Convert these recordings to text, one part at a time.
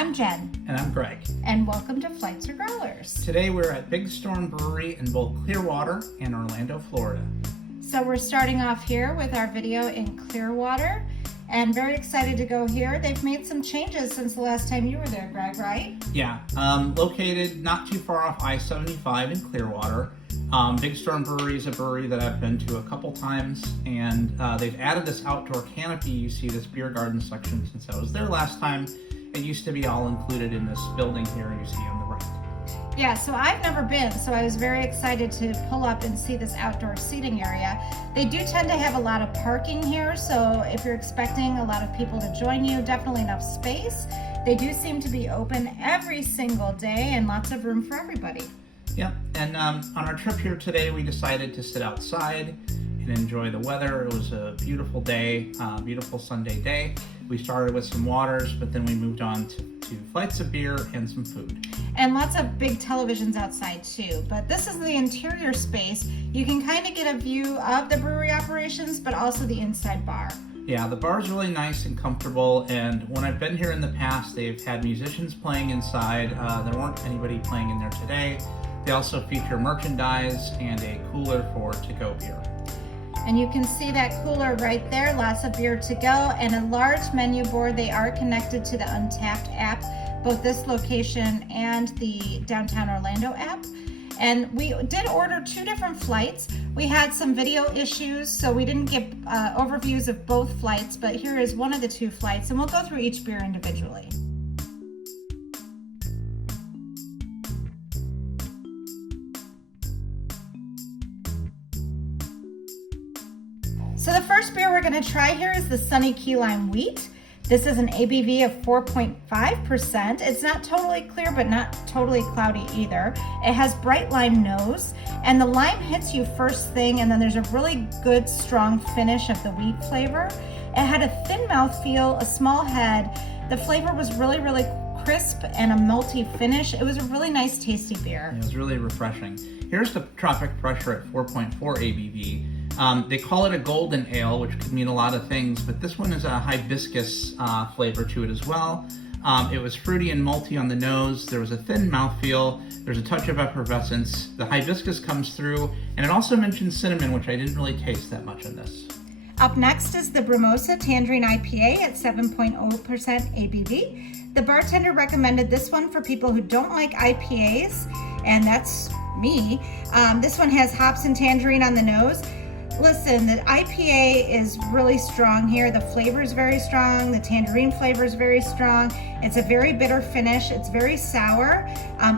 I'm Jen. And I'm Greg. And welcome to Flights or Growlers. Today we're at Big Storm Brewery in both Clearwater and Orlando, Florida. So we're starting off here with our video in Clearwater, and very excited to go here. They've made some changes since the last time you were there, Greg, right? Yeah, located not too far off I-75 in Clearwater. Big Storm Brewery is a brewery that I've been to a couple times, and they've added this outdoor canopy. You see this beer garden section since I was there last time. It used to be all included in this building here you see on the right. Yeah, so I've never been, so I was very excited to pull up and see this outdoor seating area. They do tend to have a lot of parking here, so if you're expecting a lot of people to join you, definitely enough space. They do seem to be open every single day and lots of room for everybody. Yep, and on our trip here today, we decided to sit outside and enjoy the weather. It was a beautiful day, beautiful Sunday day. We started with some waters, but then we moved on to flights of beer and some food. And lots of big televisions outside too. But this is the interior space. You can kind of get a view of the brewery operations, but also the inside bar. Yeah, the bar is really nice and comfortable, and when I've been here in the past, they've had musicians playing inside. There weren't anybody playing in there today. They also feature merchandise and a cooler for to-go beer. And you can see that cooler right there, lots of beer to go, and a large menu board. They are connected to the Untapped app, both this location and the Downtown Orlando app. And we did order 2 different flights. We had some video issues, so we didn't get overviews of both flights, but here is one of the 2 flights, and we'll go through each beer individually. So the first beer we're going to try here is the Sunny Key Lime Wheat. This is an ABV of 4.5%. It's not totally clear, but not totally cloudy either. It has bright lime nose, and the lime hits you first thing, and then there's a really good, strong finish of the wheat flavor. It had a thin mouthfeel, a small head. The flavor was really, really crisp and a malty finish. It was a really nice, tasty beer. It was really refreshing. Here's the Tropic Pressure at 4.4 ABV. They call it a golden ale, which could mean a lot of things, but this one is a hibiscus flavor to it as well. It was fruity and malty on the nose. There was a thin mouthfeel. There's a touch of effervescence. The hibiscus comes through, and it also mentions cinnamon, which I didn't really taste that much in this. Up next is the Brumosa Tangerine IPA at 7.0% ABV. The bartender recommended this one for people who don't like IPAs, and that's me. This one has hops and tangerine on the nose. Listen, the IPA is really strong here. The flavor is very strong. The tangerine flavor is very strong. It's a very bitter finish. It's very sour,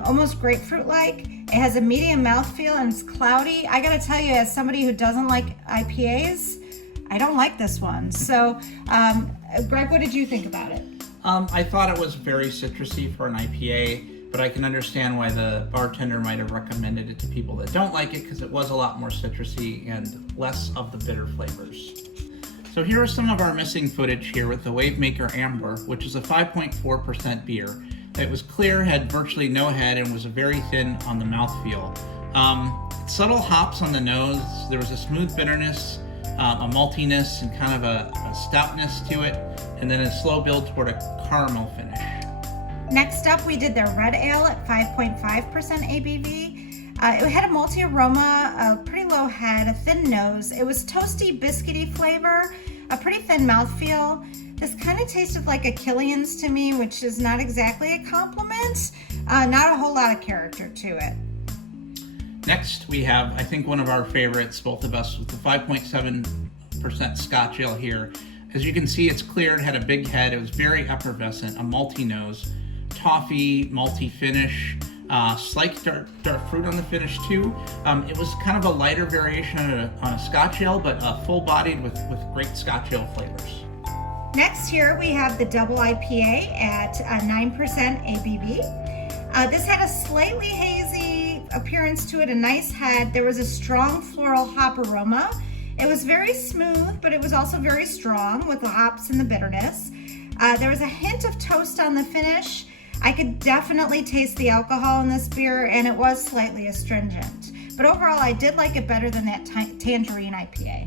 almost grapefruit-like. It has a medium mouthfeel and it's cloudy. I gotta tell you, as somebody who doesn't like IPAs, I don't like this one. So, Greg, what did you think about it? I thought it was very citrusy for an IPA, but I can understand why the bartender might have recommended it to people that don't like it, because it was a lot more citrusy and less of the bitter flavors. So here are some of our missing footage here with the Wavemaker Amber, which is a 5.4% beer. It was clear, had virtually no head, and was very thin on the mouthfeel. Subtle hops on the nose. There was a smooth bitterness, a maltiness, and kind of a stoutness to it, and then a slow build toward a caramel finish. Next up, we did the Red Ale at 5.5% ABV. It had a malty aroma, a pretty low head, a thin nose. It was toasty, biscuity flavor, a pretty thin mouthfeel. This kind of tasted like a Killian's to me, which is not exactly a compliment. Not a whole lot of character to it. Next, we have, I think, one of our favorites, both of us, with the 5.7% Scotch Ale here. As you can see, it's clear, it had a big head, it was very effervescent, a malty nose, toffee, malty finish, slight dark fruit on the finish too. It was kind of a lighter variation on a Scotch Ale, but full-bodied with great Scotch Ale flavors. Next here we have the Double IPA at 9% ABV. This had a slightly hazy appearance to it, a nice head. There was a strong floral hop aroma. It was very smooth, but it was also very strong with the hops and the bitterness. There was a hint of toast on the finish. I could definitely taste the alcohol in this beer, and it was slightly astringent. But overall, I did like it better than that Tangerine IPA.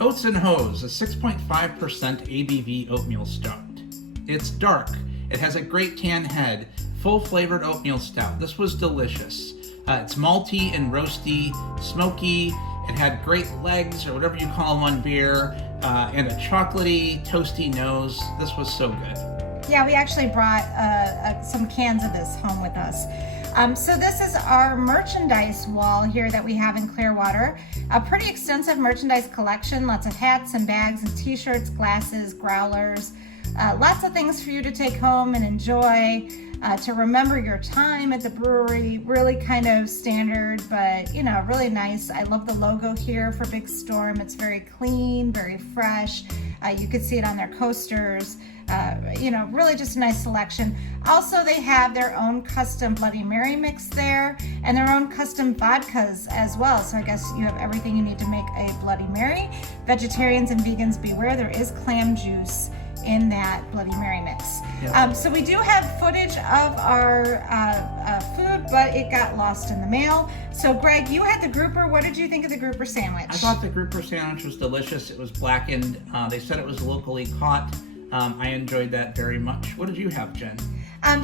Oats and Hose, a 6.5% ABV oatmeal stout. It's dark. It has a great tan head, full flavored oatmeal stout. This was delicious. It's malty and roasty, smoky. It had great legs, or whatever you call them on beer, and a chocolatey, toasty nose. This was so good. Yeah, we actually brought some cans of this home with us. So this is our merchandise wall here that we have in Clearwater. A pretty extensive merchandise collection, lots of hats and bags and t-shirts, glasses, growlers, lots of things for you to take home and enjoy, to remember your time at the brewery. Really kind of standard, but you know, really nice. I love the logo here for Big Storm. It's very clean, very fresh. You could see it on their coasters. You know, really just a nice selection. Also, they have their own custom Bloody Mary mix there and their own custom vodkas as well. So I guess you have everything you need to make a Bloody Mary. Vegetarians and vegans beware, there is clam juice in that Bloody Mary mix. Yeah. So we do have footage of our food, but it got lost in the mail. So Greg, you had the grouper. What did you think of the grouper sandwich? I thought the grouper sandwich was delicious. It was blackened. They said it was locally caught. I enjoyed that very much. What did you have, Jen?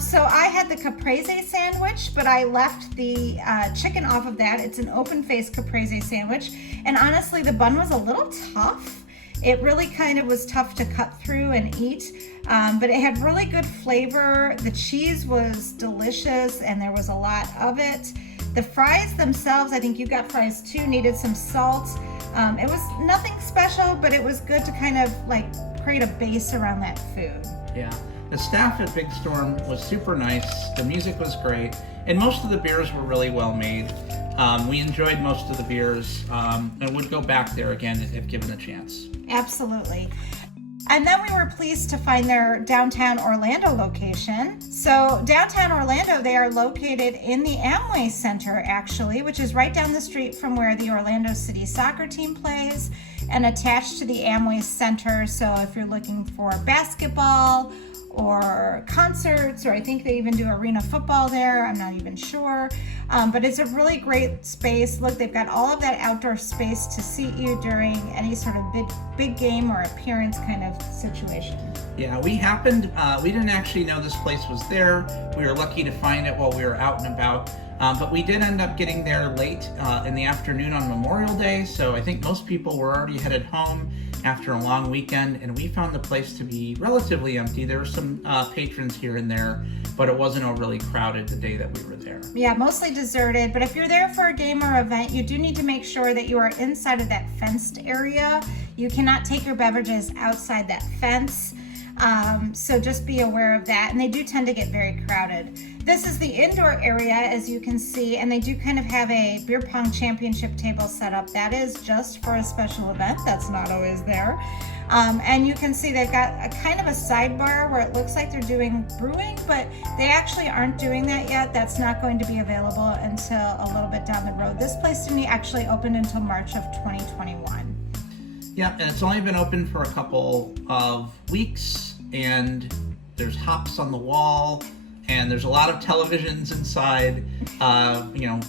So I had the caprese sandwich, but I left the chicken off of that. It's an open-faced caprese sandwich. And honestly, the bun was a little tough. It really kind of was tough to cut through and eat, but it had really good flavor. The cheese was delicious, and there was a lot of it. The fries themselves, I think you got fries too, needed some salt. It was nothing special, but it was good to kind of like create a base around that food. Yeah, the staff at Big Storm was super nice. The music was great, and most of the beers were really well made. We enjoyed most of the beers and would go back there again if given a chance. Absolutely. And then we were pleased to find their downtown Orlando location. So downtown Orlando, they are located in the Amway Center actually, which is right down the street from where the Orlando City soccer team plays and attached to the Amway Center. So if you're looking for basketball or concerts, or I think they even do arena football there, I'm not even sure. But it's a really great space. Look, they've got all of that outdoor space to seat you during any sort of big game or appearance kind of situation. Yeah, we didn't actually know this place was there. We were lucky to find it while we were out and about. But we did end up getting there late in the afternoon on Memorial Day, so I think most people were already headed home after a long weekend, and we found the place to be relatively empty. There were some patrons here and there, but it wasn't overly crowded the day that we were there. Yeah, mostly deserted, but if you're there for a game or event, you do need to make sure that you are inside of that fenced area. You cannot take your beverages outside that fence. So just be aware of that, and they do tend to get very crowded. This is the indoor area, as you can see, and they do kind of have a beer pong championship table set up. That is just for a special event. That's not always there. And you can see they've got a kind of a sidebar where it looks like they're doing brewing, but they actually aren't doing that yet. That's not going to be available until a little bit down the road. This place to me actually opened until March of 2021. Yeah, and it's only been open for a couple of weeks, and there's hops on the wall, and there's a lot of televisions inside,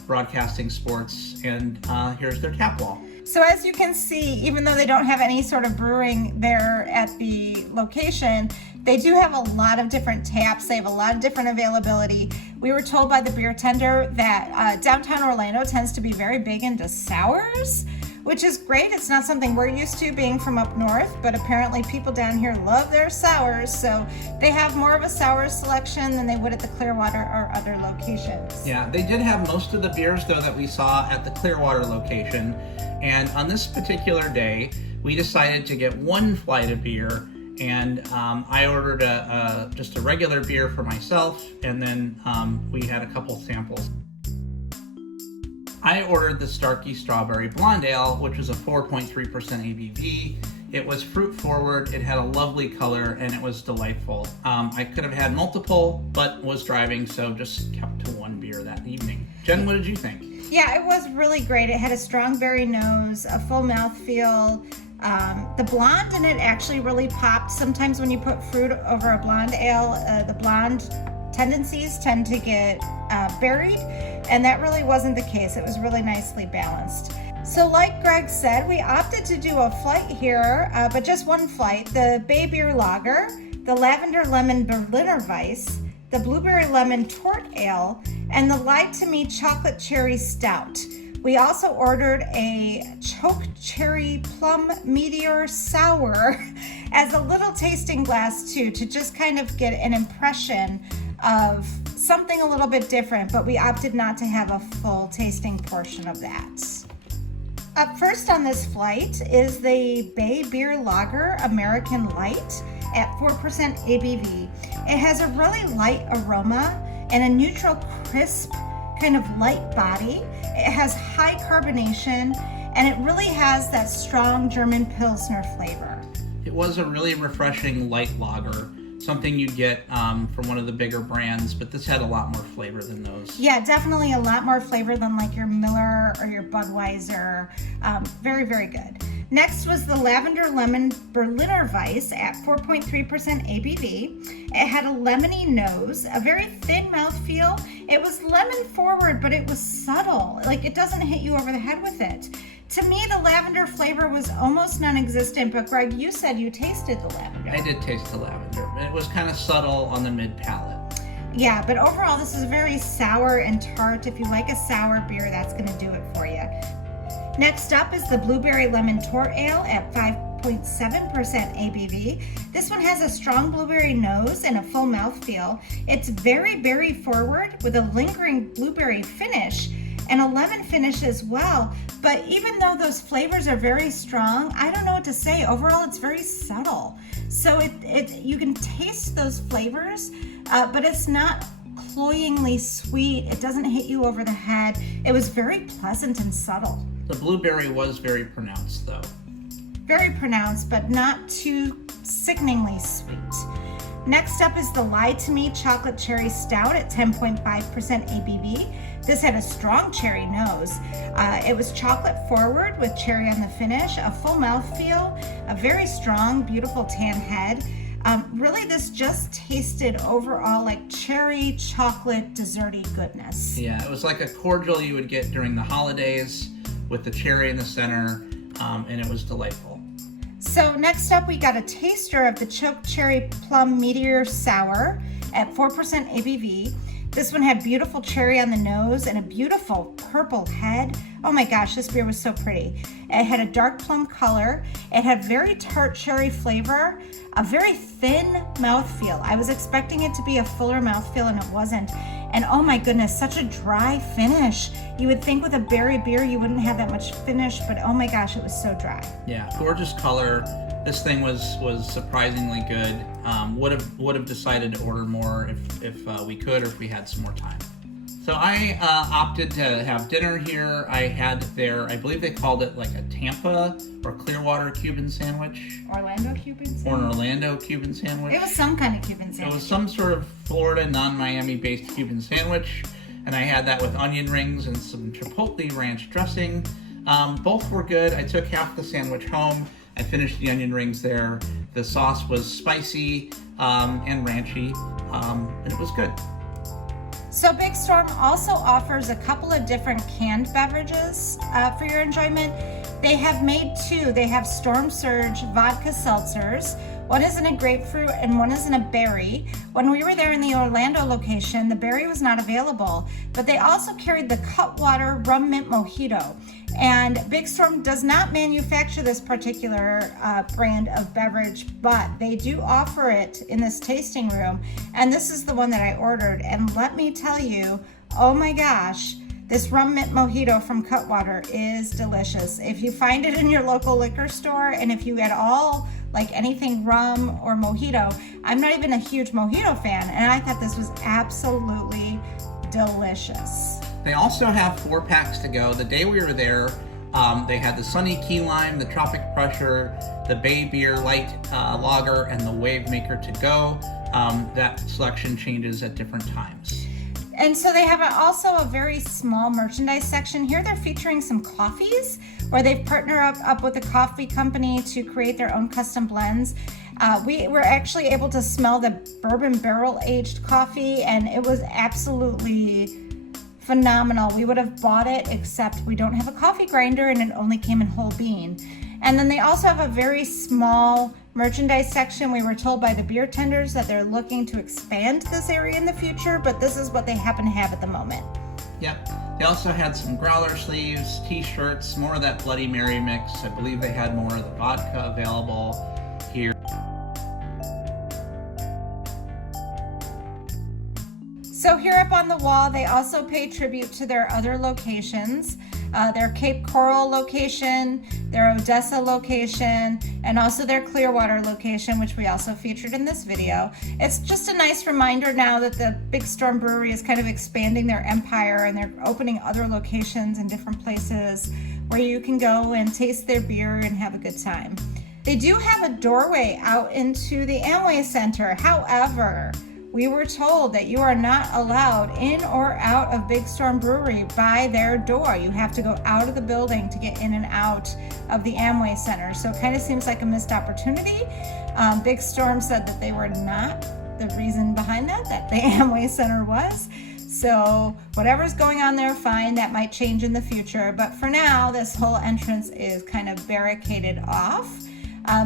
broadcasting sports, and here's their tap wall. So as you can see, even though they don't have any sort of brewing there at the location, they do have a lot of different taps. They have a lot of different availability. We were told by the beer tender that downtown Orlando tends to be very big into sours, which is great. It's not something we're used to being from up north, but apparently people down here love their sours, so they have more of a sour selection than they would at the Clearwater or other locations. Yeah, they did have most of the beers, though, that we saw at the Clearwater location, and on this particular day, we decided to get one flight of beer, and I ordered just a regular beer for myself, and then we had a couple samples. I ordered the Starkey Strawberry Blonde Ale, which was a 4.3% ABV. It was fruit forward, it had a lovely color, and it was delightful. I could have had multiple, but was driving, so just kept to one beer that evening. Jen, what did you think? Yeah, it was really great. It had a strong berry nose, a full mouthfeel. The blonde in it actually really popped. Sometimes when you put fruit over a blonde ale, the blonde tendencies tend to get buried, and that really wasn't the case. It was really nicely balanced. So like Greg said, we opted to do a flight here, but just one flight, the Bay Beer Lager. the lavender lemon Berliner Weiss, the blueberry lemon Tort Ale, and the Lie to Me chocolate cherry stout. We also ordered a choke cherry plum meteor sour as a little tasting glass too, to just kind of get an impression of something a little bit different, but we opted not to have a full tasting portion of that. Up first on this flight is the Bay Beer Lager American Light at 4% ABV. It has a really light aroma and a neutral, crisp, kind of light body. It has high carbonation, and it really has that strong German Pilsner flavor. It was a really refreshing light lager, something you'd get from one of the bigger brands, but this had a lot more flavor than those. Yeah, definitely a lot more flavor than like your Miller or your Budweiser. Very, very good. Next was the Lavender Lemon Berliner Weiss at 4.3% ABV. It had a lemony nose, a very thin mouthfeel. It was lemon forward, but it was subtle. Like, it doesn't hit you over the head with it. To me, the lavender flavor was almost non-existent, but Greg, you said you tasted the lavender. I did taste the lavender. It was kind of subtle on the mid-palate. Yeah, but overall, this is very sour and tart. If you like a sour beer, that's going to do it for you. Next up is the Blueberry Lemon Tort Ale at 5.7% ABV. This one has a strong blueberry nose and a full mouthfeel. It's very berry forward with a lingering blueberry finish and a lemon finish as well. But even though those flavors are very strong, I don't know what to say. Overall, it's very subtle. So you can taste those flavors, but it's not cloyingly sweet. It doesn't hit you over the head. It was very pleasant and subtle. The blueberry was very pronounced, though. Very pronounced, but not too sickeningly sweet. Next up is the Lie to Me Chocolate Cherry Stout at 10.5% ABV. This had a strong cherry nose. It was chocolate forward with cherry on the finish, a full mouthfeel, a very strong, beautiful tan head. Really, this just tasted overall like cherry chocolate desserty goodness. Yeah, it was like a cordial you would get during the holidays with the cherry in the center, and it was delightful. So next up, we got a taster of the Choke Cherry Plum Meteor Sour at 4% ABV. This one had beautiful cherry on the nose and a beautiful purple head. Oh my gosh, this beer was so pretty. It had a dark plum color. It had very tart cherry flavor, a very thin mouthfeel. I was expecting it to be a fuller mouthfeel, and it wasn't. And oh my goodness, such a dry finish. You would think with a berry beer you wouldn't have that much finish, but oh my gosh, it was so dry. Yeah, gorgeous color. This thing was surprisingly good. Would have decided to order more if we could, or if we had some more time. So I opted to have dinner here. I had I believe they called it like a Tampa or Clearwater Cuban sandwich. Orlando Cuban sandwich? Or an Orlando Cuban sandwich. It was some kind of Cuban sandwich. It was some sort of Florida, non-Miami based Cuban sandwich. And I had that with onion rings and some chipotle ranch dressing. Both were good. I took half the sandwich home. I finished the onion rings there. The sauce was spicy and ranchy, and it was good. So Big Storm also offers a couple of different canned beverages for your enjoyment. They have made two. They have Storm Surge vodka seltzers. One is in a grapefruit and one is in a berry. When we were there in the Orlando location, the berry was not available, but they also carried the Cutwater Rum Mint Mojito. And Big Storm does not manufacture this particular brand of beverage, but they do offer it in this tasting room. And this is the one that I ordered. And let me tell you, oh my gosh, this rum mint mojito from Cutwater is delicious. If you find it in your local liquor store, and if you at all like anything rum or mojito, I'm not even a huge mojito fan, and I thought this was absolutely delicious. They also have 4-packs to go. The day we were there, they had the Sunny Key Lime, the Tropic Pressure, the Bay Beer Light Lager, and the Wave Maker to go. That selection changes at different times. And so they have also a very small merchandise section. Here they're featuring some coffees, where they've partnered up with a coffee company to create their own custom blends. We were actually able to smell the bourbon barrel aged coffee, and it was absolutely phenomenal. We would have bought it, except we don't have a coffee grinder and it only came in whole bean. And then they also have a very small merchandise section. We were told by the beer tenders that they're looking to expand this area in the future, but this is what they happen to have at the moment. Yep. They also had some growler sleeves, t-shirts, more of that Bloody Mary mix. I believe they had more of the vodka available here. So here up on the wall, they also pay tribute to their other locations. Their Cape Coral location, their Odessa location, and also their Clearwater location, which we also featured in this video. It's just a nice reminder now that the Big Storm Brewery is kind of expanding their empire, and they're opening other locations in different places where you can go and taste their beer and have a good time. They do have a doorway out into the Amway Center. However, we were told that you are not allowed in or out of Big Storm Brewery by their door. You have to go out of the building to get in and out of the Amway Center. So it kind of seems like a missed opportunity. Big Storm said that they were not the reason behind that the Amway Center was. So whatever's going on there, fine, that might change in the future. But for now, this whole entrance is kind of barricaded off.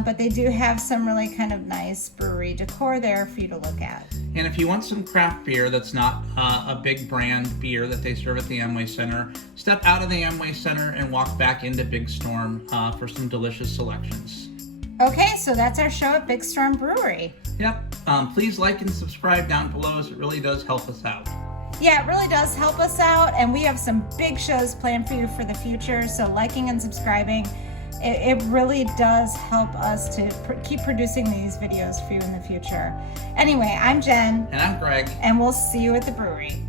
But they do have some really kind of nice brewery decor there for you to look at. And if you want some craft beer that's not a big brand beer that they serve at the Amway Center, step out of the Amway Center and walk back into Big Storm for some delicious selections. Okay, so that's our show at Big Storm Brewery. Yep. Please like and subscribe down below, as it really does help us out. Yeah, it really does help us out, and we have some big shows planned for you for the future, so liking and subscribing, it really does help us to keep producing these videos for you in the future. Anyway, I'm Jen. And I'm Greg. And we'll see you at the brewery.